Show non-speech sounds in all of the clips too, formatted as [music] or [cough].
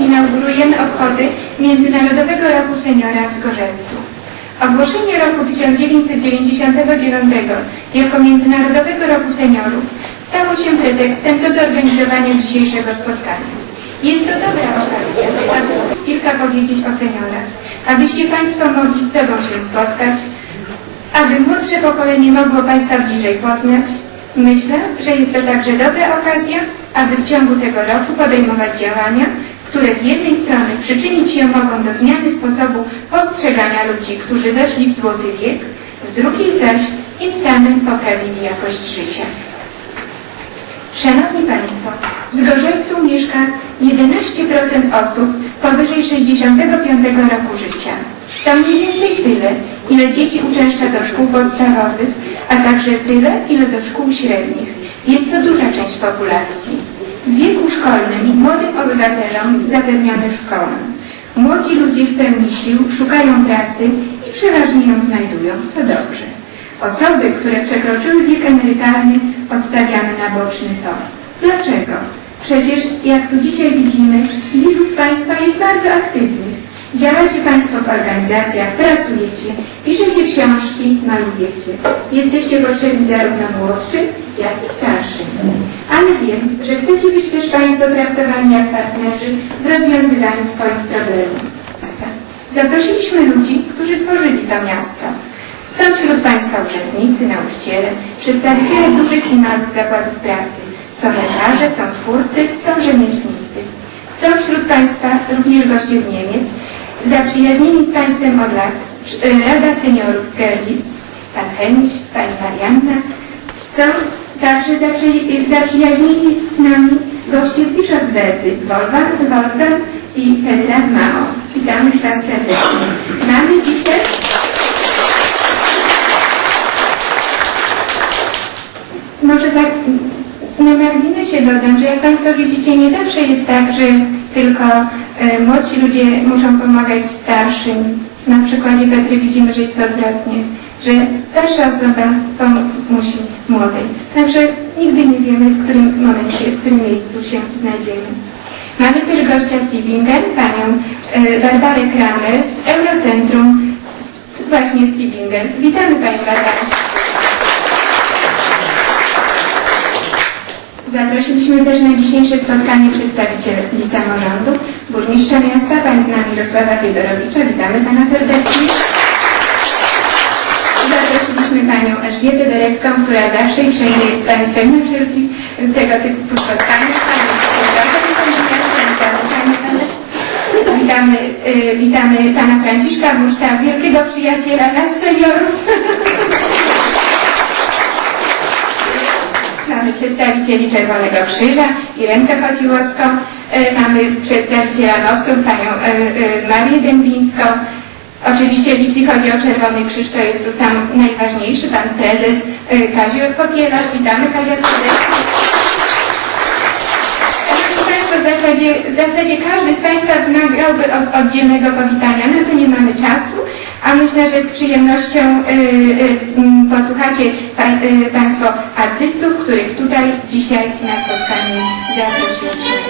inaugurujemy obchody Międzynarodowego Roku Seniora w Zgorzelcu. Ogłoszenie roku 1999 jako Międzynarodowego Roku Seniorów stało się pretekstem do zorganizowania dzisiejszego spotkania. Jest to dobra okazja, aby kilka powiedzieć o seniorach, abyście Państwo mogli z sobą się spotkać, aby młodsze pokolenie mogło Państwa bliżej poznać, myślę, że jest to także dobra okazja, aby w ciągu tego roku podejmować działania, które z jednej strony przyczynić się mogą do zmiany sposobu postrzegania ludzi, którzy weszli w złoty wiek, z drugiej zaś im samym poprawili jakość życia. Szanowni Państwo, w Zgorzelcu mieszka 11% osób powyżej 65 roku życia. To mniej więcej tyle, ile dzieci uczęszcza do szkół podstawowych, a także tyle, ile do szkół średnich. Jest to duża część populacji. W wieku szkolnym młodym obywatelom zapewniamy szkołę. Młodzi ludzie w pełni sił szukają pracy i przeważnie ją znajdują. To dobrze. Osoby, które przekroczyły wiek emerytalny, odstawiamy na boczny tor. Dlaczego? Przecież, jak tu dzisiaj widzimy, wielu z Państwa jest bardzo aktywnych. Działacie Państwo w organizacjach, pracujecie, piszecie książki, malujecie. Jesteście potrzebni zarówno młodszym, jak i starszym. Ale wiem, że chcecie być też Państwo traktowani jak partnerzy w rozwiązywaniu swoich problemów. Zaprosiliśmy ludzi, którzy tworzyli to miasto. Są wśród Państwa urzędnicy, nauczyciele, przedstawiciele dużych i małych zakładów pracy. Są lekarze, są twórcy, są rzemieślnicy. Są wśród Państwa również goście z Niemiec, zaprzyjaźnieni z Państwem od lat. Rada Seniorów z Gerlitz, Pan Heniś, Pani Marianna. Są także zaprzy, zaprzyjaźnieni z nami goście z Bischofswerdy, Wolfgang, Wolfgang i Petra z Mao. Witamy Was serdecznie. Mamy dzisiaj... Może tak na marginesie dodam, że jak Państwo widzicie, nie zawsze jest tak, że tylko e, młodsi ludzie muszą pomagać starszym. Na przykładzie Petry widzimy, że jest to odwrotnie, że starsza osoba pomóc musi młodej. Także nigdy nie wiemy, w którym momencie, w którym miejscu się znajdziemy. Mamy też gościa z Tübingen, panią e, Barbarę Kramer z Eurocentrum, właśnie z Tübingen. Witamy Panią Barbarę. Zaprosiliśmy też na dzisiejsze spotkanie przedstawicieli samorządu, burmistrza miasta, pana Mirosława Fiedorowicza. Witamy pana serdecznie. Panią Elżbietę Dorecką, która zawsze i wszędzie jest państwem na wszelkich tego typu spotkaniach. Pani sekretarza miasta, witamy. Witamy, y, witamy pana Franciszka Burszta, wielkiego przyjaciela nas seniorów. [laughs] Mamy przedstawicieli Czerwonego Krzyża, Irenkę Chociłowską, e, mamy przedstawiciela NOWSU, panią e, e, Marię Dębińską. Oczywiście jeśli chodzi o Czerwony Krzyż, to jest tu sam najważniejszy, pan prezes e, Kaziu Popielarz. Witamy Kazia serdecznie. W zasadzie, w zasadzie każdy z Państwa wymagałby od, oddzielnego powitania, na to nie mamy czasu, a myślę, że z przyjemnością y, y, mm, posłuchacie pa, Państwo artystów, których tutaj dzisiaj na spotkanie zaprosiliśmy.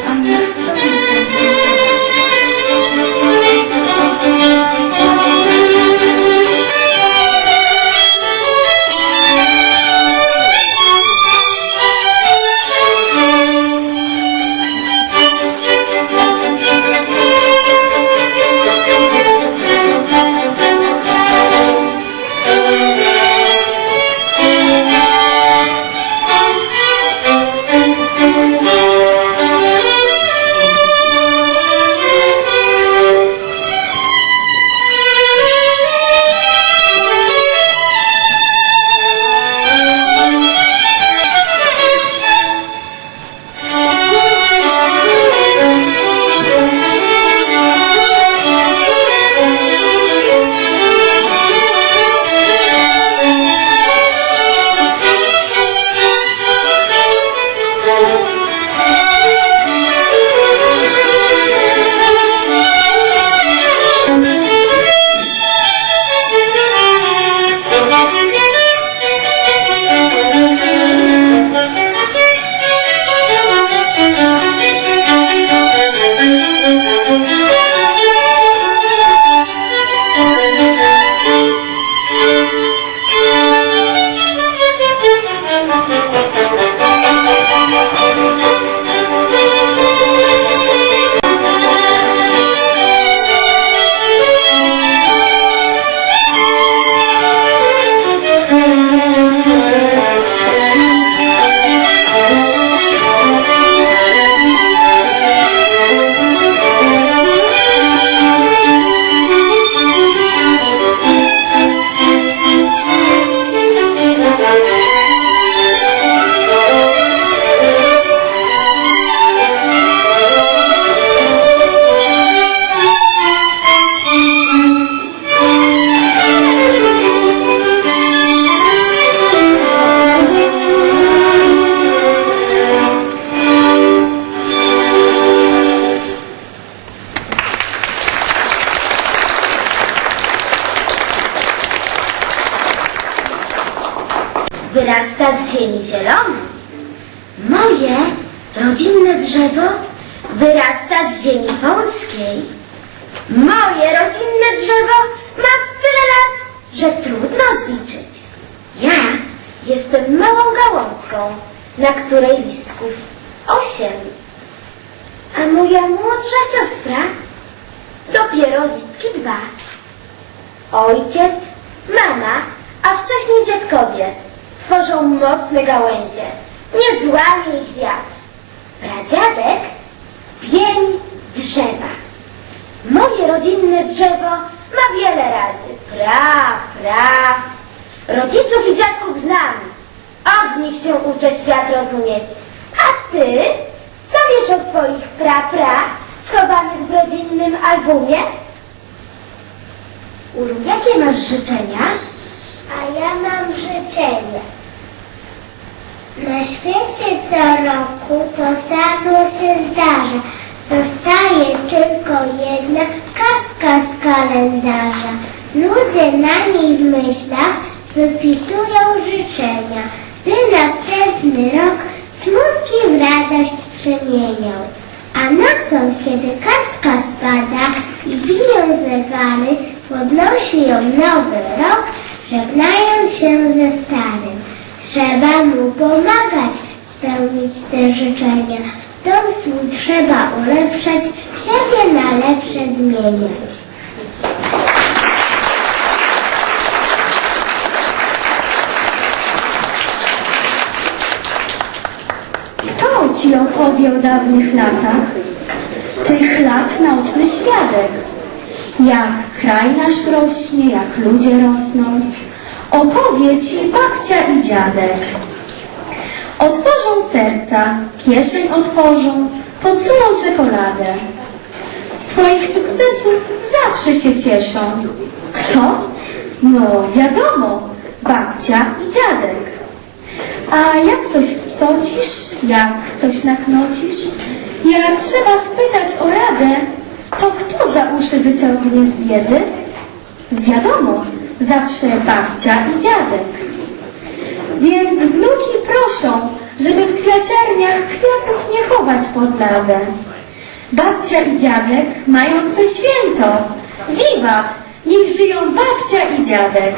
Z ziemi zielonej. Moje rodzinne drzewo wyrasta z ziemi polskiej. Moje rodzinne drzewo ma tyle lat, że trudno zliczyć. Ja jestem małą gałązką, na której listków osiem. A moja młodsza siostra dopiero listki dwa. Ojciec, mama, a wcześniej dziadkowie tworzą mocne gałęzie. Nie złamie ich wiatr. Pradziadek pień drzewa. Moje rodzinne drzewo ma wiele razy. Pra, pra. Rodziców i dziadków znam. Od nich się uczę świat rozumieć. A ty? Co wiesz o swoich pra, pra schowanych w rodzinnym albumie? Ulu, jakie masz życzenia? A ja mam życzenie. Na świecie co roku to samo się zdarza. Zostaje tylko jedna kartka z kalendarza. Ludzie na niej w myślach wypisują życzenia, by następny rok smutki w radość przemienią. A nocą, kiedy kartka spada i biją zegary, podnosi ją nowy rok, żegnając się ze starym. Trzeba mu pomagać spełnić te życzenia. Dom swój trzeba ulepszać, siebie na lepsze zmieniać. Kto ci opowie o dawnych latach? Tych lat naoczny świadek. Jak kraj nasz rośnie, jak ludzie rosną. Opowie ci babcia i dziadek. Otworzą serca, kieszeń otworzą, podsuną czekoladę. Z twoich sukcesów zawsze się cieszą. Kto? No wiadomo, babcia i dziadek. A jak coś spsocisz, jak coś naknocisz, jak trzeba spytać o radę, to kto za uszy wyciągnie z biedy? Wiadomo, zawsze babcia i dziadek. Więc wnuki proszą, żeby w kwiaciarniach kwiatów nie chować pod ladę. Babcia i dziadek mają swe święto. Wiwat! Niech żyją babcia i dziadek.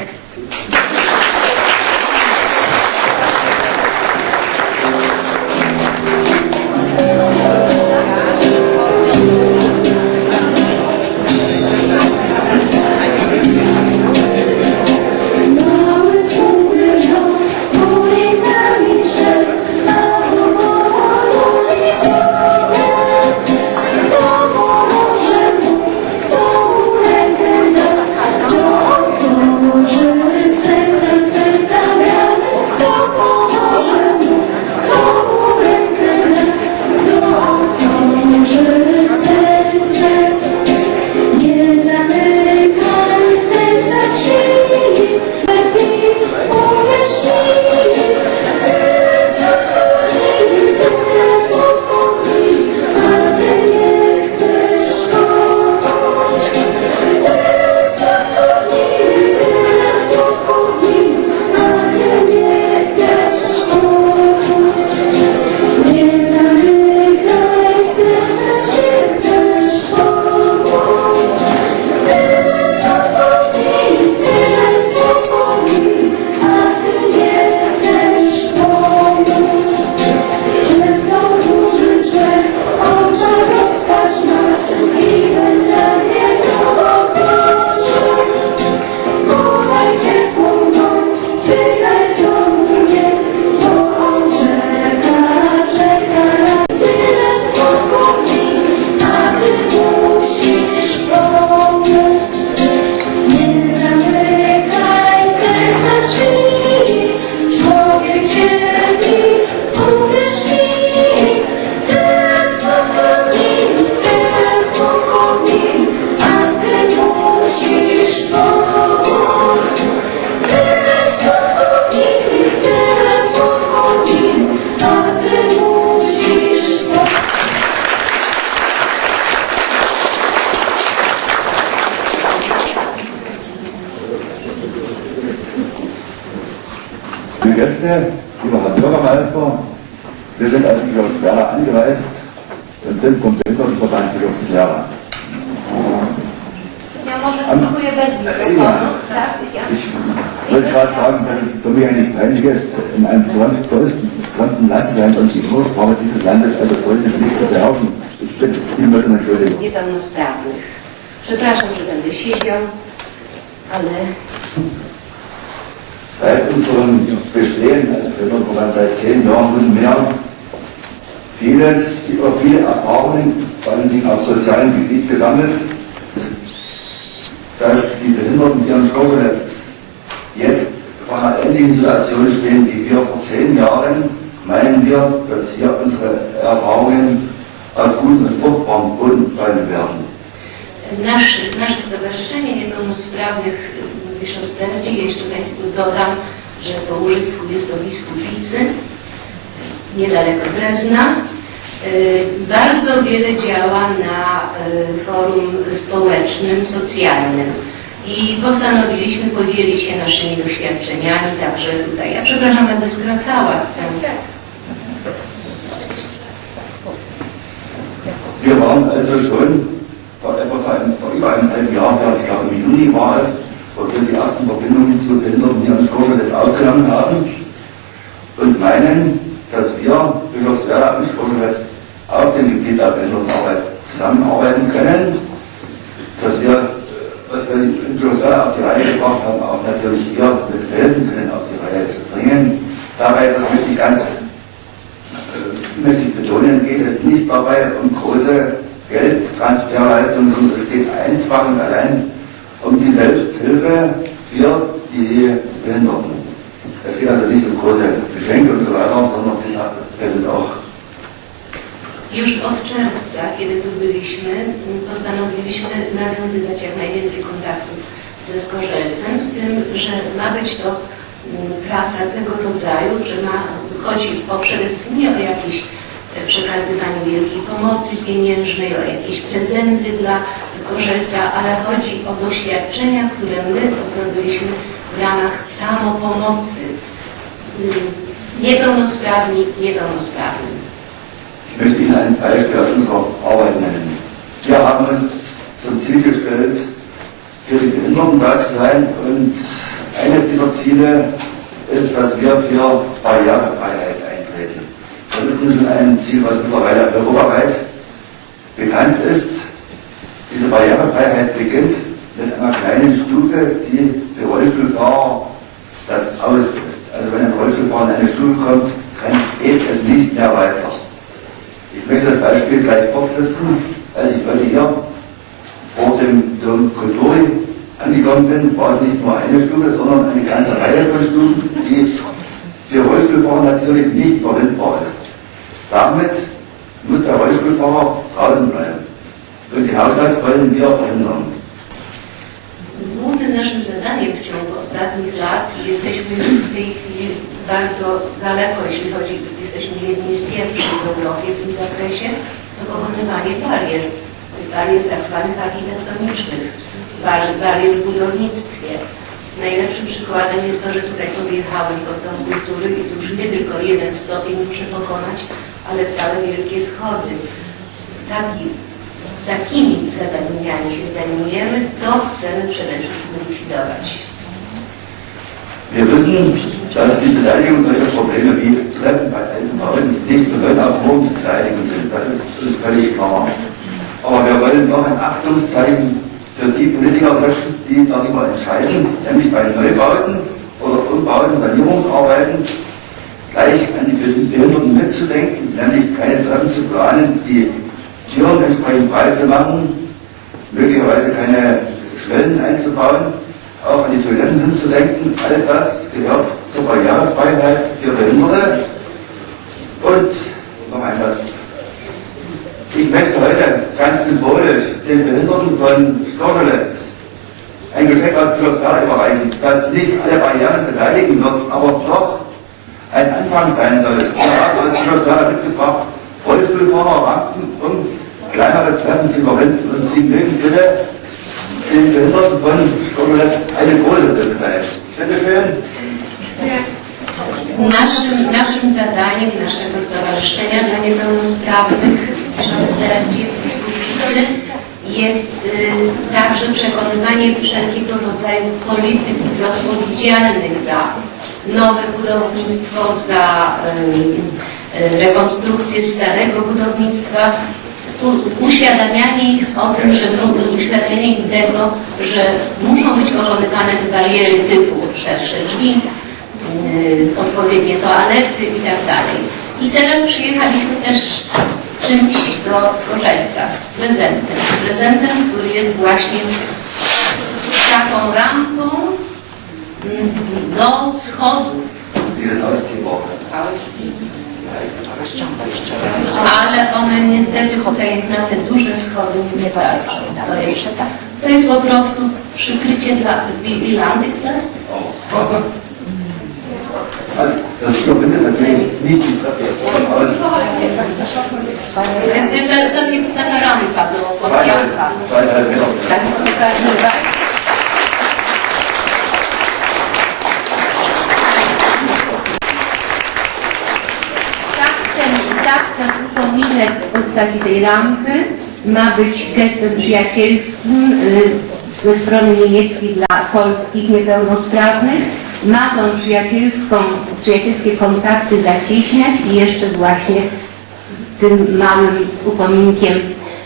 Und Ursprache dieses Landes, also Polnisch, nicht zu beherrschen. Ich bitte. Niepełnosprawnych. Przepraszam, że będę siedział, ale Seit unserem Bestehen als Behindertenverband seit zehn Jahren nunmehr vieles, viele Erfahrungen, vor allen Dingen auf sozialem Gebiet gesammelt, dass die Behinderten hier in Schorschelitz jetzt vor einer ähnlichen Situation stehen wie wir vor zehn Jahren, meinen wir, dass hier unsere Erfahrungen auf guten und fruchtbaren Boden fallen werden. nasze, nasze Stowarzyszenie Niepełnosprawnych w Biszowswerdzie, jeszcze Państwu dodam, że po Łużycku jest to Biskupicy, niedaleko Drezna. Y, Bardzo wiele działa na y, forum społecznym, socjalnym i postanowiliśmy podzielić się naszymi doświadczeniami także tutaj. Ja przepraszam, będę skracała tę Wir waren also schon vor, etwa vor, einem, vor über einem halben Jahr, ja, ich glaube im Juni war es, wo wir die ersten Verbindungen zu Behinderten hier in Schorschelitz aufgenommen haben und meinen, dass wir, Bischofswerda und Schorschelitz, auf dem Gebiet der Behindertenarbeit zusammenarbeiten können, dass wir, äh, was wir in Bischofswerda auf die Reihe gebracht haben, auch natürlich hier mithelfen können, auf die Reihe zu bringen. Dabei, das möchte ich ganz äh, möchte ich betonen, geht es nicht dabei um große Geldtransferleistungen, sondern es geht einfach und allein um die Selbsthilfe für die Behinderten. Es geht also nicht um große Geschenke und so weiter, sondern deshalb fällt es auch Już od czerwca, kiedy tu byliśmy, postanowiliśmy nawiązywać jak najwięcej kontaktów ze Skorzelcem, z tym, że ma być to mm, praca tego rodzaju, że ma, chodzi o przede wszystkim nie o jakieś e, przekazywanie wielkiej pomocy pieniężnej, o jakieś prezenty dla Zgorzelca, ale chodzi o doświadczenia, które my zdobyliśmy w ramach samopomocy. Mm, Niepełnosprawni, niepełnosprawnym. Ich möchte Ihnen ein Beispiel aus unserer Arbeit nennen. Wir haben uns zum Ziel gestellt, für die Behinderten da zu sein und eines dieser Ziele ist, dass wir für Barrierefreiheit. Schon ein Ziel, was mittlerweile europaweit bekannt ist. Diese Barrierefreiheit beginnt mit einer kleinen Stufe, die für Rollstuhlfahrer das Aus ist. Also wenn ein Rollstuhlfahrer in eine Stufe kommt, dann geht es nicht mehr weiter. Ich möchte das Beispiel gleich fortsetzen. Als ich heute hier vor dem Dom Kotori angekommen bin, war es nicht nur eine Stufe, sondern eine ganze Reihe von Stufen, die für Rollstuhlfahrer natürlich nicht. Damit muss der Rollstuhlfahrer draußen bleiben. Und genau das wollen wir verhindern. Głównym naszym zadaniem w ciągu ostatnich lat jesteśmy już w tej chwili bardzo daleko, jeśli chodzi, jesteśmy jedni z pierwszych w Europie w tym zakresie, to pokonywanie barier, barier tak zwanych architektonicznych, bar- barier w budownictwie. Najlepszym przykładem jest to, że tutaj podjechałem pod dom kultury i tu już nie tylko jeden stopień muszę pokonać, ale całe wielkie schody. Taki takimi zagadnieniami się zajmujemy, to chcemy przede wszystkim likwidować. Wir wissen, dass die Beseitigung solcher Probleme wie Treppen bei alten Bauten nicht heute auf morgen zu beseitigen sind. Das ist uns völlig klar. Aber wir wollen noch ein Achtungszeichen für die Politiker setzen, die darüber entscheiden, nämlich bei Neubauten oder Umbauten, Sanierungsarbeiten, gleich an die Behinderten mitzudenken, nämlich keine Treppen zu planen, die Türen entsprechend breit zu machen, möglicherweise keine Schwellen einzubauen, auch an die Toiletten sind zu denken. All das gehört zur Barrierefreiheit für Behinderte. Und noch ein Satz. Ich möchte heute ganz symbolisch den Behinderten von Skirschelitz ein Geschenk aus Bischofswerda überreichen, das nicht alle Barrieren beseitigen wird, aber doch ein Anfang sein soll. Wir haben aus Bischofswerda mitgebracht Rollstuhlfahrer, Rampen, um kleinere Treppen zu überwinden. Und Sie mögen bitte den Behinderten von Skirschelitz eine große Bitte sein. Bitte schön. Ja. Naszym, naszym zadaniem naszego Stowarzyszenia dla Niepełnosprawnych w Biskupicy jest y, także przekonywanie wszelkiego rodzaju polityk odpowiedzialnych za nowe budownictwo, za rekonstrukcję starego budownictwa, uświadamianie ich o tym, że uświadamianie ich tego, że muszą być pokonywane te bariery typu szersze drzwi, odpowiednie toalety i tak dalej. I teraz przyjechaliśmy też z czymś do Zgorzelca, z prezentem. Z prezentem, który jest właśnie taką rampą mm, do schodów ale one niestety tutaj na te duże schody nie wystarczą. To jest, to jest po prostu przykrycie dla... Lang ist das? Also, das überwindet natürlich nicht die Treppe aus. Das jest, das jest taka rampa do Zweieinhalb, podjazdu. zweieinhalb Meter. Tak, ten, tak ten upominek w postaci tej rampy ma być gestem przyjacielskim y, ze strony niemieckiej dla polskich niepełnosprawnych. Ma tą przyjacielską, przyjacielskie kontakty zacieśniać i jeszcze właśnie tym małym upominkiem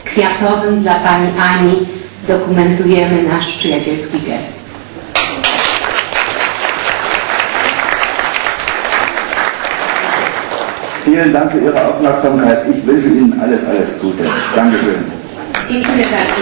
kwiatowym dla pani Ani dokumentujemy nasz przyjacielski gest. Vielen Dank für Ihre Aufmerksamkeit. Ich wünsche Ihnen alles, alles Gute. Dankeschön. Dziękuję bardzo.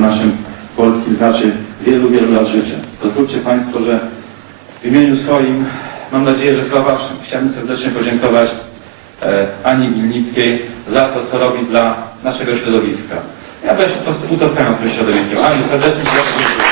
Naszym polskim znaczy wielu, wielu lat życia. Pozwólcie Państwo, że w imieniu swoim, mam nadzieję, że chyba Waszym, chciałbym serdecznie podziękować e, Ani Wilnickiej za to, co robi dla naszego środowiska. Ja też utożsamiam z tym środowiskiem. Ani, serdecznie Ci dziękuję.